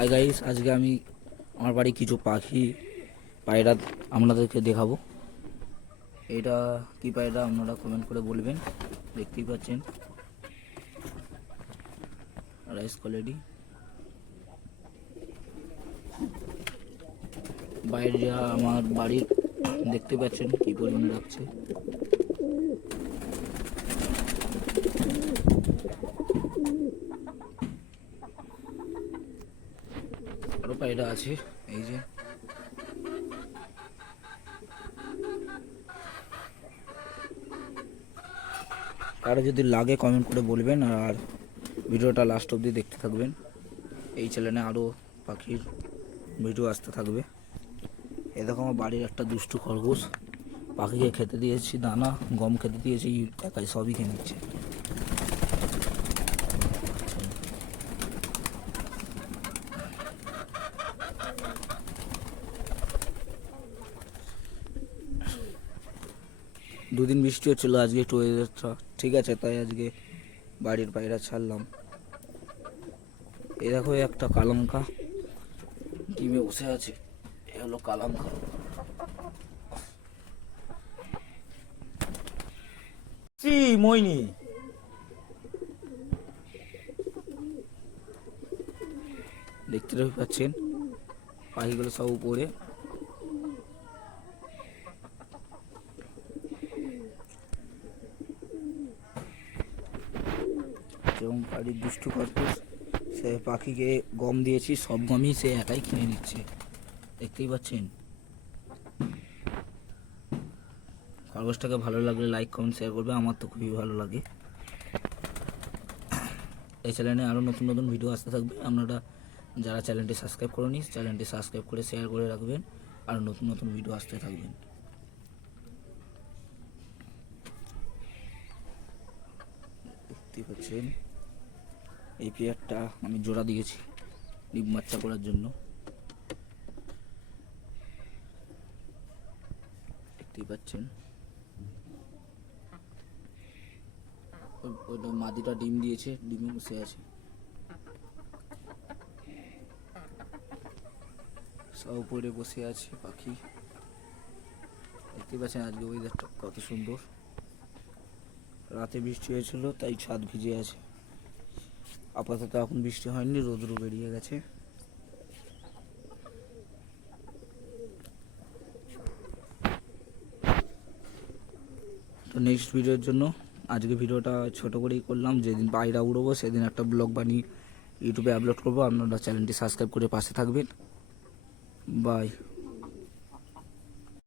Hi guys, আজকে আমি আমার বাড়ি কিছু পাখি পায়রা আপনাদেরকে দেখাবো। এটা কি পায়রা আপনারা কমেন্ট করে বলবেন। দেখতেই পাচ্ছেন রাইস কোয়ালিটি। বাইরে আমার বাড়ির দেখতে পাচ্ছেন কি পরিমাণে রাখছে। আরো পায়রা আছে, এই যে কারো যদি লাগে কমেন্ট করে বলবেন, আর ভিডিওটা লাস্ট অবধি দেখতে থাকবেন। এই চ্যানেলে আরও পাখির ভিডিও আসতে থাকবে। এ দেখো আমার বাড়ির একটা দুষ্টু খরগোশ, পাখিকে খেতে দিয়েছি দানা, গম খেতে দিয়েছি, একাই সবই খেয়ে নিচ্ছে। দুদিন বৃষ্টি হচ্ছিলো, আজকে একটু ওয়েদারটা ঠিক আছে, তাই আজকে বাড়ির পায়রা ছাড়লাম। এই দেখো একটা কালাঙ্কা ডিমে বসে আছে, এ হলো কালাঙ্কা। মইনি দেখতে পাচ্ছেন পাখিগুলো সব উপরে। যেমন বাড়ির দুষ্টু খরগোশ, সে পাখিকে গম দিয়েছি, সব গমই সে একাই কিনে নিচ্ছে, দেখতেই পাচ্ছেন। খরগোশটাকে ভালো লাগলে লাইক কমেন্ট শেয়ার করবে, আমার তো খুবই ভালো লাগে। এই চ্যানেলে আরও নতুন নতুন ভিডিও আসতে থাকবে। আপনারা যারা চ্যানেলটি সাবস্ক্রাইব করেনি, চ্যানেলটি সাবস্ক্রাইব করে শেয়ার করে রাখবেন, আর নতুন নতুন ভিডিও আসতে থাকবেন। দেখতে পাচ্ছেন এই পেয়ারটা আমি জোড়া দিয়েছি ডিম বাচ্চা করার জন্য, দেখতেই পাচ্ছেন। ওইটা মাদিটা ডিম দিয়েছে, ডিমে বসে আছে, সব উপরে বসে আছে পাখি। দেখতে পাচ্ছেন আজকে ওয়েদারটা কত সুন্দর। রাতে বৃষ্টি হয়েছিল তাই ছাদ ভিজে আছে, আপাতত এখন বৃষ্টি হয়নি, রোদ্রু বেরিয়ে গেছে। তো নেক্সট ভিডিওর জন্য আজকে ভিডিওটা ছোট করেই করলাম। যেদিন পায়রা উড়বো সেদিন একটা ব্লগ বানিয়ে ইউটিউবে আপলোড করবো। আপনারা চ্যানেলটি সাবস্ক্রাইব করে পাশে থাকবেন। বাই।